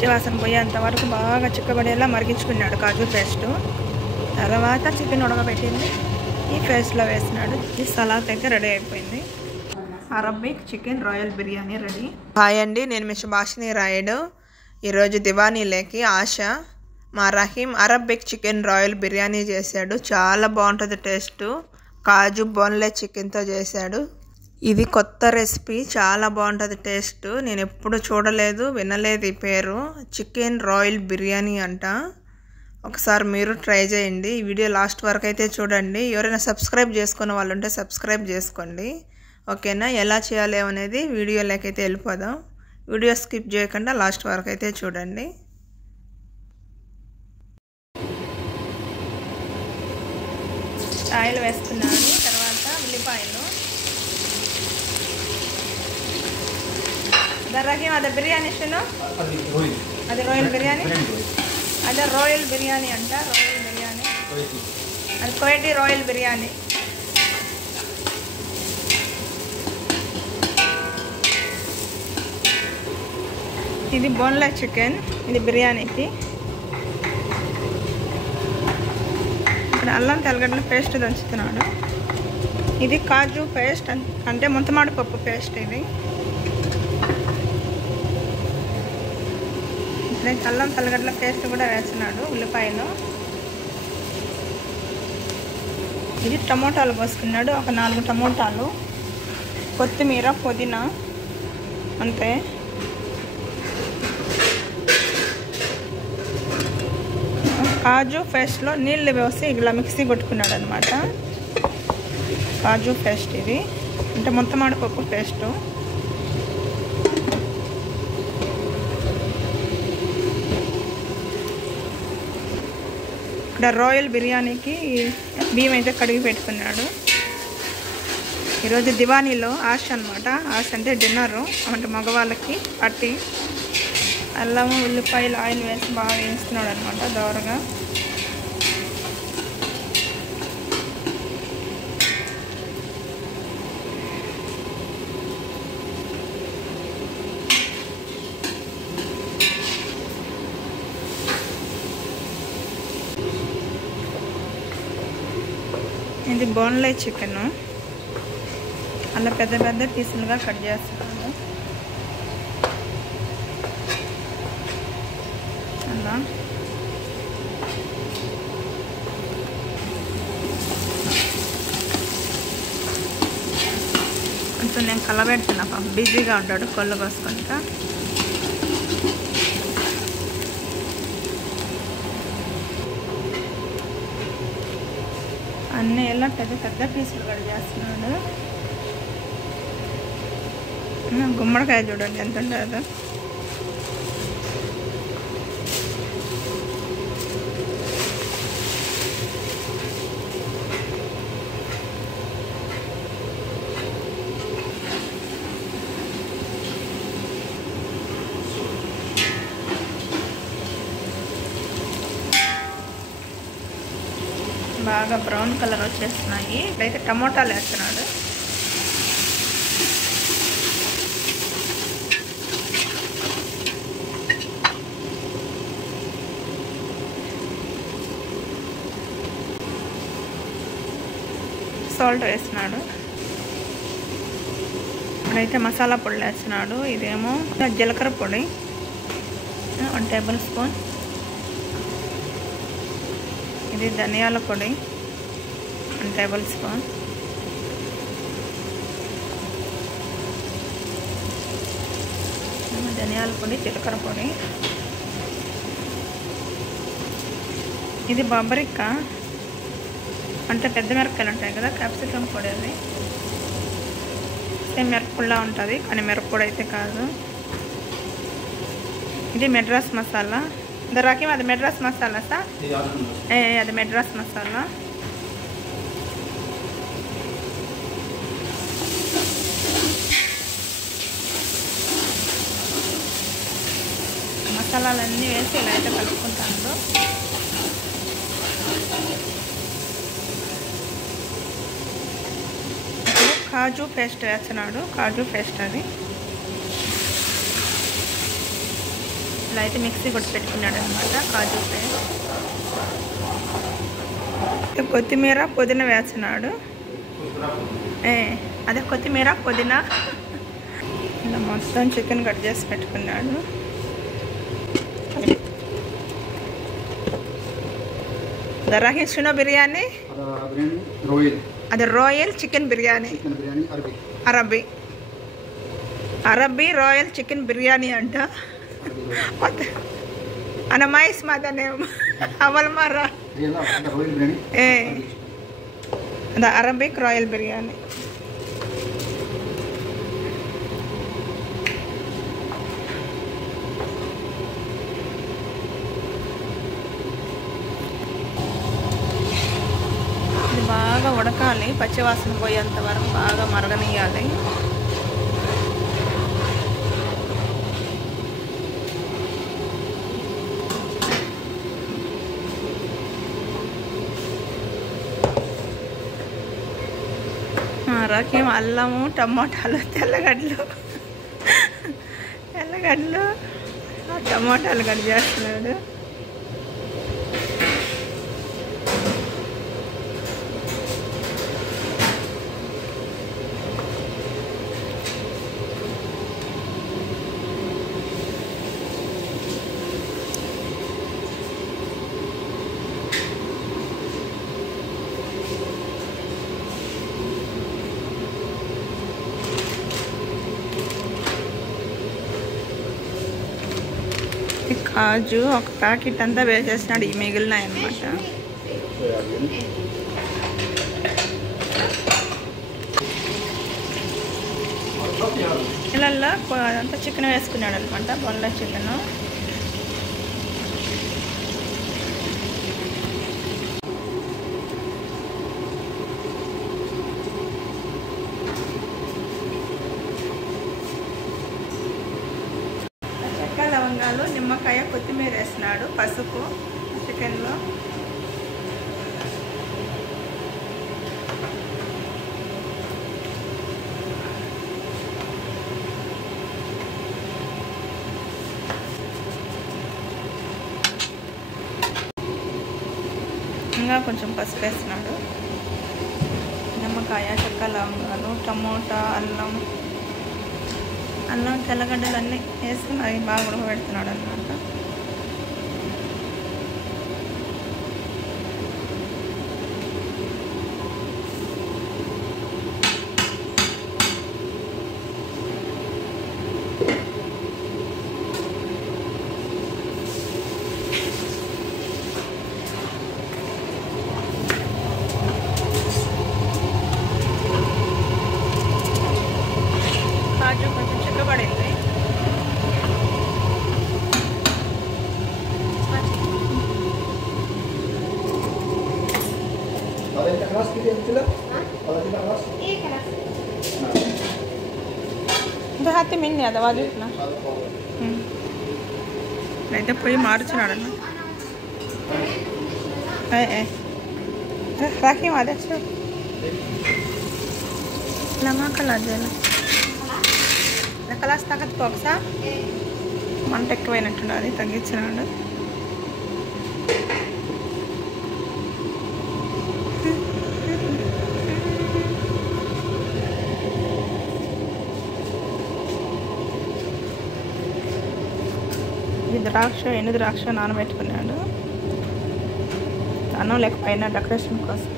పచ్చి వాసన పోయేంత వరకు బాగా చిక్కబడేలా మరిగించుకున్నాడు కాజు పేస్ట్. తర్వాత చికెన్ ఉడకబెట్టింది ఈ పేస్ట్లో వేసినాడు. ఈ సలాడ్ అయితే రెడీ అయిపోయింది. Arabic chicken royal biryani ready. Hi అండి, నేను మీ సుభాషిణి రాయుడు. ఈరోజు దివానీలోకి ఆశ మా Rahim Arabic chicken royal biryani చేశాడు. చాలా బాగుంటుంది టేస్ట్. కాజు బోన్లెస్ చికెన్తో చేశాడు. ఇది కొత్త రెసిపీ, చాలా బాగుంటుంది టేస్ట్. నేను ఎప్పుడు చూడలేదు, వినలేదు ఈ పేరు. చికెన్ రాయల్ బిర్యానీ అంట. ఒకసారి మీరు ట్రై చేయండి. ఈ వీడియో లాస్ట్ వరకు అయితే చూడండి. ఎవరైనా సబ్స్క్రైబ్ చేసుకున్న వాళ్ళు ఉంటే సబ్స్క్రైబ్ చేసుకోండి, ఓకేనా? ఎలా చేయాలి అనేది వీడియోలోకి అయితే వెళ్ళిపోదాం. వీడియో స్కిప్ చేయకుండా లాస్ట్ వరకు అయితే చూడండి. ఆయిల్ వేసుకున్నాను. తర్వాత ఉల్లిపాయలు. రహీం అదే బిర్యానీ షును, అది రాయల్ బిర్యానీ, అదే రాయల్ బిర్యానీ అంట. రాయల్ బిర్యానీ అది కోయటి రాయల్ బిర్యానీ. ఇది బోన్లెస్ చికెన్, ఇది బిర్యానీకి. ఇక్కడ అల్లం తెల్లగడ్డల పేస్ట్ దంచుతున్నాడు. ఇది కాజు పేస్ట్ అంటే ముంతమాడి పప్పు పేస్ట్. ఇది అల్లం తెల్లగడ్డల పేస్ట్ కూడా వేస్తున్నాడు. ఉల్లిపాయలు. ఇది టమోటాలు పోసుకున్నాడు, ఒక 4 టమోటాలు, కొత్తిమీర, పుదీనా, అంతే. కాజు పేస్ట్లో నీళ్ళు వేసి ఇలా మిక్సీ కొట్టుకున్నాడు అనమాట. కాజు పేస్ట్ ఇది అంటే ముంతమాడి పప్పు పేస్టు. ఇక్కడ రాయల్ బిర్యానీకి బియ్యం అయితే కడిగి పెట్టుకున్నాడు. ఈరోజు దివానీలో ఆశ అనమాట. ఆశ అంటే డిన్నరు, అంటే మగవాళ్ళకి పార్టీ. అల్లము, ఉల్లిపాయలు, ఆయిల్ వేసి బాగా వేయిస్తున్నాడు అనమాట దోరగా. ఇది బోన్లెస్ చికెన్, అలా పెద్ద పెద్ద పీసులుగా కట్ చేస్తున్నాను. అలా కొంచెం నేను కలబెడుతున్నా, బిజీగా ఉంటాడు కొళ్ళు కోసుకుంటా. అన్నీ ఎలా పెద్ద పెద్ద పీసులు కట్ చేస్తున్నాడు. గుమ్మడికాయ చూడండి ఎంత ఉండదు. బాగా బ్రౌన్ కలర్ వచ్చేస్తున్నాయి. ఇప్పుడైతే టమోటాలు వేస్తున్నాడు. సాల్ట్ వేస్తున్నాడు. ఇప్పుడైతే మసాలా పొడి వేస్తున్నాడు. ఇదేమో జీలకర్ర పొడి 1 టేబుల్ స్పూన్. ఇది ధనియాల పొడి 1 టేబుల్ స్పూన్. ధనియాల పొడి, జీలకర్ర పొడి. ఇది బొబ్బరిక్క అంటే పెద్ద మిరపకాయలు ఉంటాయి కదా, క్యాప్సికమ్ పొడి. అది సేమ్ మిరపపుల్లా ఉంటుంది కానీ మిరప్పొడి అయితే కాదు. ఇది మెడ్రాస్ మసాలా. రహీం అది మెడ్రాస్ మసాలా సార్, అది మెడ్రాస్ మసాలా. మసాలాలన్నీ వేసి ఇలా అయితే కలుపుకుంటాను. కాజు పేస్ట్ వేస్తున్నాడు. కాజు పేస్ట్ అది ఇలా అయితే మిక్సీ కొట్టి పెట్టుకున్నాడు అనమాట కాజు పేస్ట్. కొత్తిమీర పుదీనా వేస్తున్నాడు. అదే కొత్తిమీర పుదీనా ఇలా మొత్తం చికెన్ కట్ చేసి పెట్టుకున్నాడు. రహీషునో బిర్యానీ, అది రాయల్ చికెన్ బిర్యానీ, అరబీ రాయల్ చికెన్ బిర్యానీ అంట. అన్న మైస్ మాదనే అవల్ మర్రా అది అరబిక్ రాయల్ బిర్యానీ. ఇది బాగా ఉడకాలి, పచ్చివాసన పోయేంత వరకు బాగా మరగనియాలి. రకం అల్లము, టమాటాలు, తెల్లగడ్డలు టమాటాలు కట్ చేస్తున్నాడు. కాజు ఒక ప్యాకెట్ అంతా వేసేసినాడు, ఈ మిగిలినాయి అన్నమాట. ఇలా అంతా చికెన్ వేసుకున్నాడు అనమాట, బొల్ల చికెన్. లవంగాలు, నిమ్మకాయ, కొత్తిమీర వేసినాడు, పసుపు చికెన్లో. ఇంకా కొంచెం పసుపు వేసినాడు. నిమ్మకాయ, చెక్క, లవంగాలు, టమోటా, అల్లం, తెల్లగడ్డలు అన్నీ వేసి మరి బాగా ఉడకబెడుతున్నాడు అనమాట. కాజు కొంచెం చిక్కబడింది. हाथी में नहीं आता वाजू इतना नहीं तो पोई मार्చున్నాడు राखी मारे लमा कला जाला కలాస్ తాకత్ పోక్సా మంట ఎక్కువైనట్టున్నది, తగ్గించినాడు. ఈ ద్రాక్ష, ఎండు ద్రాక్ష నానబెట్టుకున్నాడు, అన్నం లేకపోయినా డెకరేషన్ కోసం.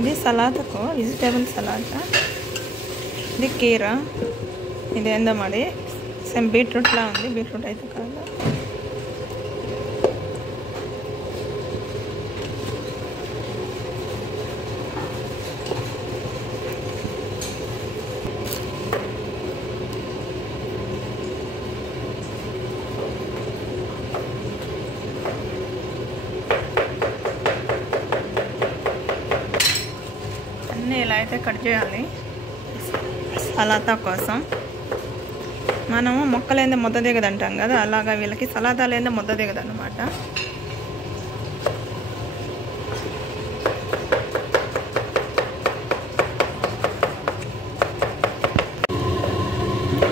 ఇది సలాదకు వెజిటేబుల్ సలాద, ఇది కీర, ఇది ఏందో మరి సేమ్ బీట్రూట్లా ఉంది, బీట్రూట్ అయితే కాదు. ఇలా అయితే కట్ చేయాలి. సలాతా కోసం. మనము మొక్కలేందే ముద్ద దిగదు అంటాం కదా, అలాగా వీళ్ళకి సలాతా లేదే ముద్ద దిగదు అన్నమాట.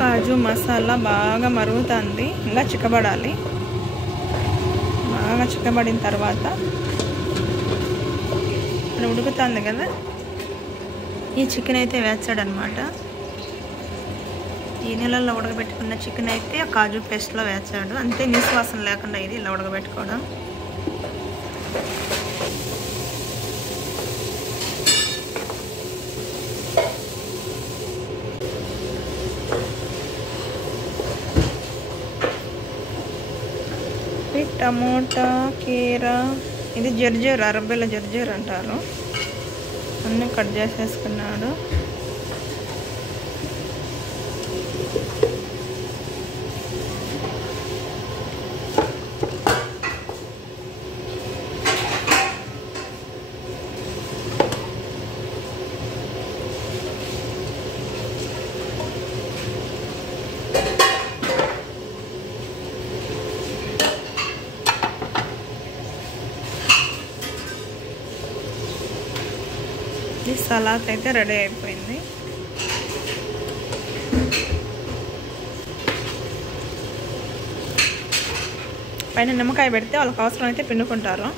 కాజు మసాలా బాగా మరుగుతుంది, ఇంకా చిక్కబడాలి. బాగా చిక్కబడిన తర్వాత ఉడుకుతుంది కదా, ఈ చికెన్ అయితే వేస్తాడనమాట. ఈ నెలల్లో ఉడకబెట్టుకున్న చికెన్ అయితే కాజు పేస్ట్లో వేస్తాడు. అంతే, నిశ్వాసం లేకుండా ఇది ఇలా ఉడకబెట్టుకోవడం. టమోటా, కీరా, ఇది జర్జర్, అరబ్బీలో జర్జర్ అంటారు. అన్నీ కట్ చేసేసుకున్నాడు. ఈ సలాడ్ అయితే రెడీ అయిపోయింది. పైన నిమ్మకాయ పెడితే వాళ్ళకి అవసరం అయితే పిండుకుంటారు.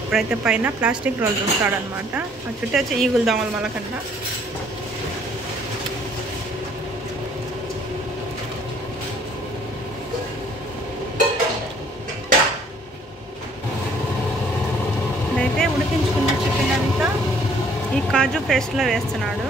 ఇప్పుడైతే పైన ప్లాస్టిక్ రోల్ చుట్టాడనమాట. ఆ చుట్టే వచ్చి ఈగులు దోమలు మళ్ళకన్నా. అయితే ఉడికించుకున్న చికెన్ అంతా ఈ కాజు పేస్ట్లో వేస్తున్నాడు.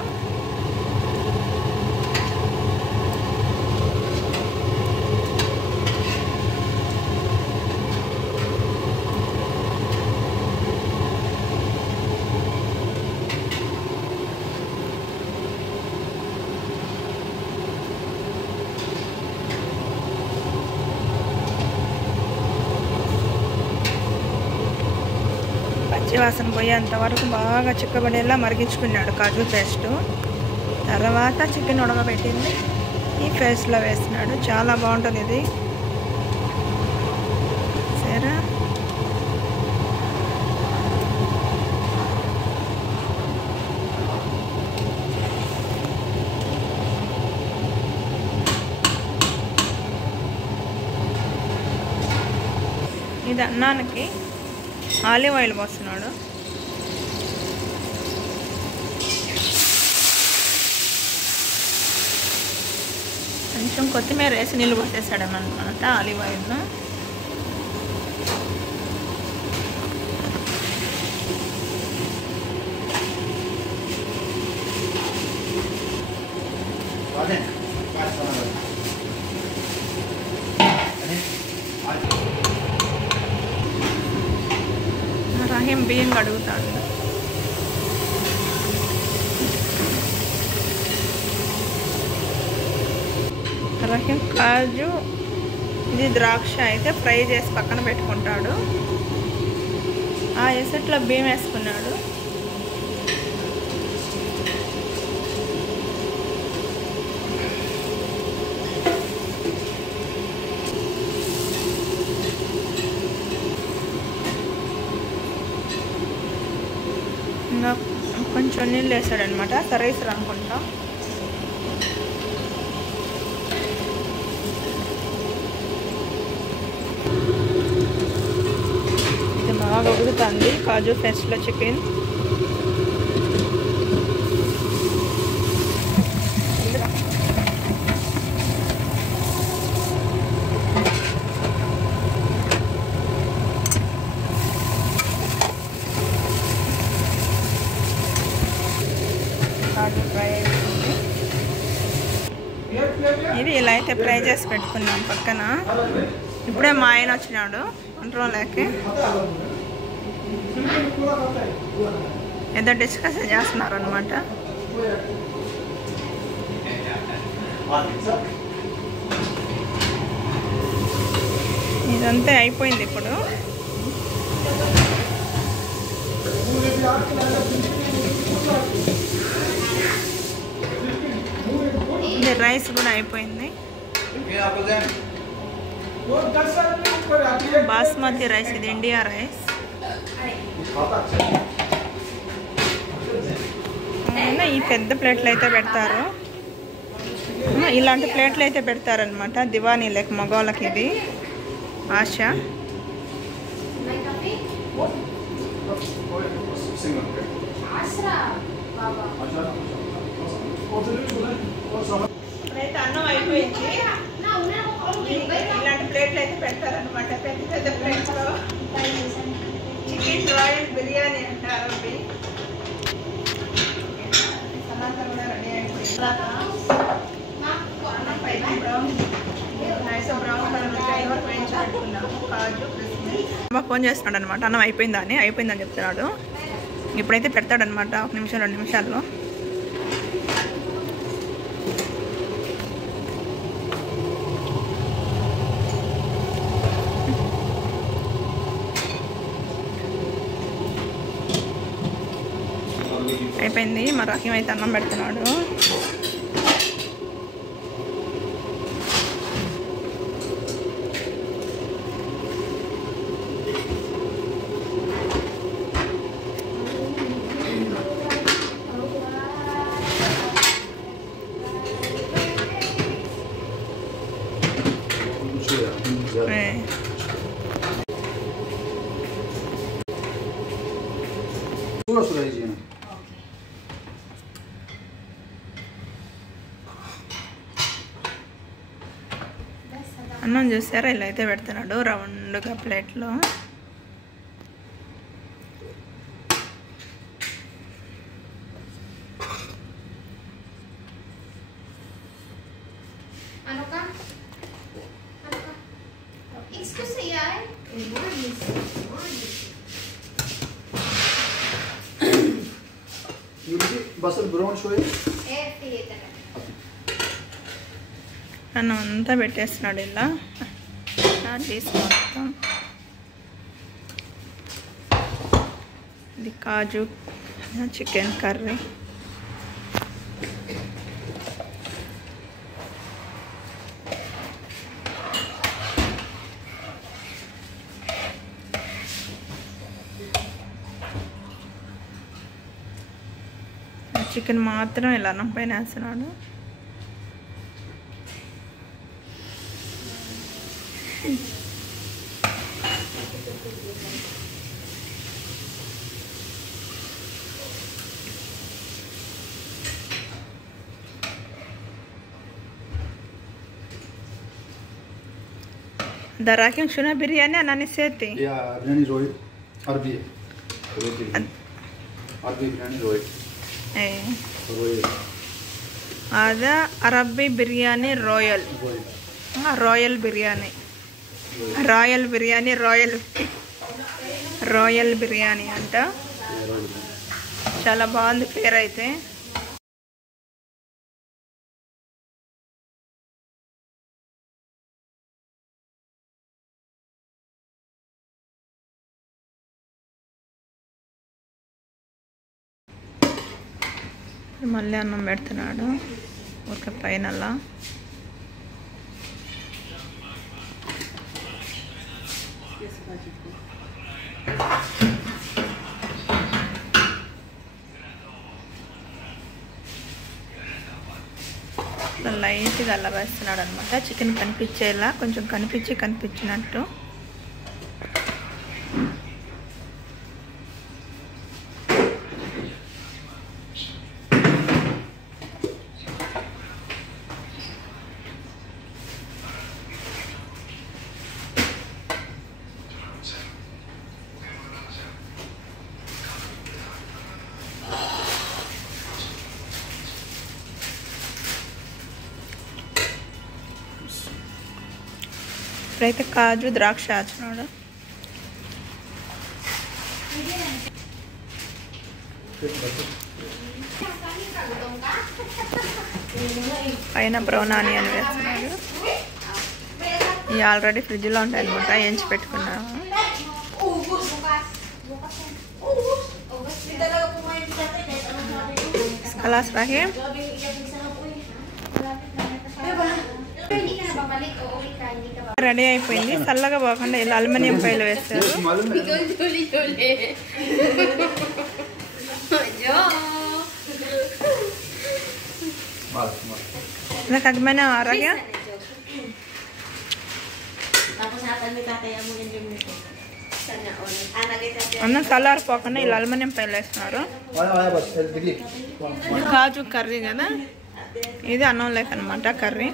పచ్చివాసన పోయేంత వరకు బాగా చిక్కబడేలా మరిగించుకున్నాడు కాజు పేస్టు. తర్వాత చికెన్ ఉడకబెట్టింది ఈ పేస్ట్లో వేసినాడు. చాలా బాగుంటుంది ఇది. సరే, ఇది అన్నానికి ఆలివ్ ఆయిల్ పోస్తున్నాడు. కొంచెం కొత్తిమీర వేసి నీళ్ళు పోసేసాడు అన్నమాట ఆలివ్ ఆయిల్ను. రహీం బియ్యం కడుగుతాడు. రహీం కాజు, ఇది ద్రాక్ష అయితే ఫ్రై చేసి పక్కన పెట్టుకుంటాడు. ఆ ఎసట్లో బియ్యం వేసుకున్నాడు. ఇంకా కొంచెం నీళ్ళు వేసాడనమాట, రైస్ అనుకుంటా. ఇది బాగా ఉడుకుతుంది కాజు పేస్ట్లో చికెన్. ఇది ఇలా అయితే ఫ్రై చేసి పెట్టుకున్నాం పక్కన. ఇప్పుడే మా ఆయన వచ్చినాడు వంటలోకి, ఏదో డిస్కషన్ చేస్తున్నారు అనమాట. ఇదంతా అయిపోయింది. ఇప్పుడు ఇది రైస్ కూడా అయిపోయింది. బాస్మతి రైస్, ఇది ఇండియా రైస్. ఈ పెద్ద ప్లేట్లు అయితే పెడతారు, ఇలాంటి ప్లేట్లు అయితే పెడతారనమాట దివానీ లేక మగవాళ్ళకి. ఇది ఆశ. ఇప్పుడైతే అన్నం అయిపోయింది. ఇలాంటి ప్లేట్లు అయితే పెడతారనమాట, పెద్ద పెద్ద ప్లేట్లో. చికెన్ రాయల్ బిర్యానీ అంటారు. సలాడ్ కూడా రెడీ అయిపోయింది. అన్నం పైకి బ్రౌన్ కలర్ వచ్చే వరకు వేయించి పెట్టుకున్నాము. కాజు, కిస్మిస్. ఫోన్ చేస్తున్నాడు అనమాట, అన్నం అయిపోయిందని చెప్తున్నాడు. ఇప్పుడైతే పెడతాడనమాట 1 నిమిషం 2 నిమిషాల్లో. అయిపోయింది. మా రహీం అయితే అన్నం పెడుతున్నాడు. అన్నం చూసారా, ఇలా అయితే పెడుతున్నాడు రౌండ్గా ప్లేట్లో. అన్నం అంతా పెట్టేస్తున్నాడు ఇలా మొత్తం. ఇది కాజు చికెన్ కర్రీ. చికెన్ మాత్రం ఇలా అన్నం పైన వేస్తున్నాడు. Darakim şuna biryani anani seti. Ya biryani royal Arbi. Arbi biryani royal. Royal. Ada Arabi biryani royal. Royal biryani. Royal biryani royal biryani anta. Chala bagundi పేరు అయితే. మళ్ళీ అన్నం పెడుతున్నాడు ఒక పైనలా. లైట్గా అలా వేస్తున్నాడు అనమాట, చికెన్ కనిపించేలా, కొంచెం కనిపించినట్టు. ఇప్పుడైతే కాజు ద్రాక్ష వేస్తున్నాడు. పైన బ్రౌన్ ఆనియన్ వేస్తున్నాడు. ఇవి ఆల్రెడీ ఫ్రిడ్జ్లో ఉంటాయి అనమాట, వేయించి పెట్టుకున్నాము. Kalas Rahim. రెడీ అయిపోయింది. చల్లగా పోకుండా ఇలా అల్యూమినియం ఫైల్ వేస్తారు. Nakagmana aragya. అన్నం చల్లారిపోకుండా ఇలా అల్యూమినియం ఫైల్ వేస్తున్నారు. కాజు కర్రీ కదా, ఇది అన్నం లేక అనమాట కర్రీ.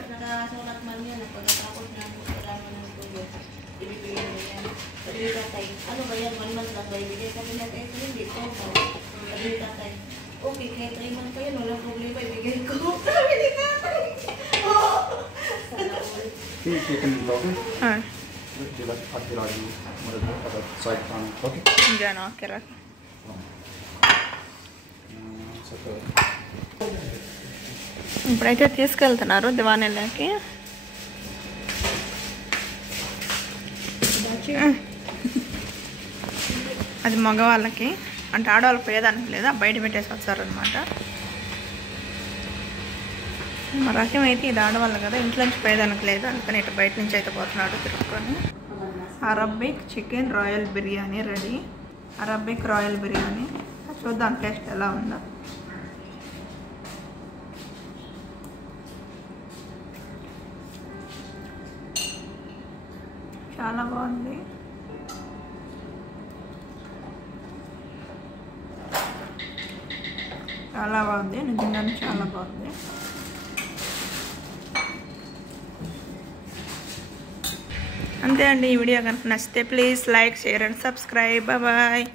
ఇప్పుడైతే తీసుకెళ్తున్నారు దివానీలోకి. అది మగవాళ్ళకి, అంటే ఆడవాళ్ళకి పోయేదానికి లేదా, బయట పెట్టేసి వచ్చారనమాట. మా రకం అయితే ఇది ఆడవాళ్ళు కదా, ఇంట్లో నుంచి పోయేదానికి లేదు, అందుకని ఇటు బయట నుంచి అయితే పోతున్నాడు తిరుక్కొని. Arabic chicken royal biryani ready. Arabic royal biryani చూద్దాం టేస్ట్ ఎలా ఉందో. చాలా బాగుంది. చాలా బాగుంది, నిజంగానే చాలా బాగుంది. అంతే అండి. ఈ వీడియో కనుక నచ్చితే please like, share and subscribe. Bye.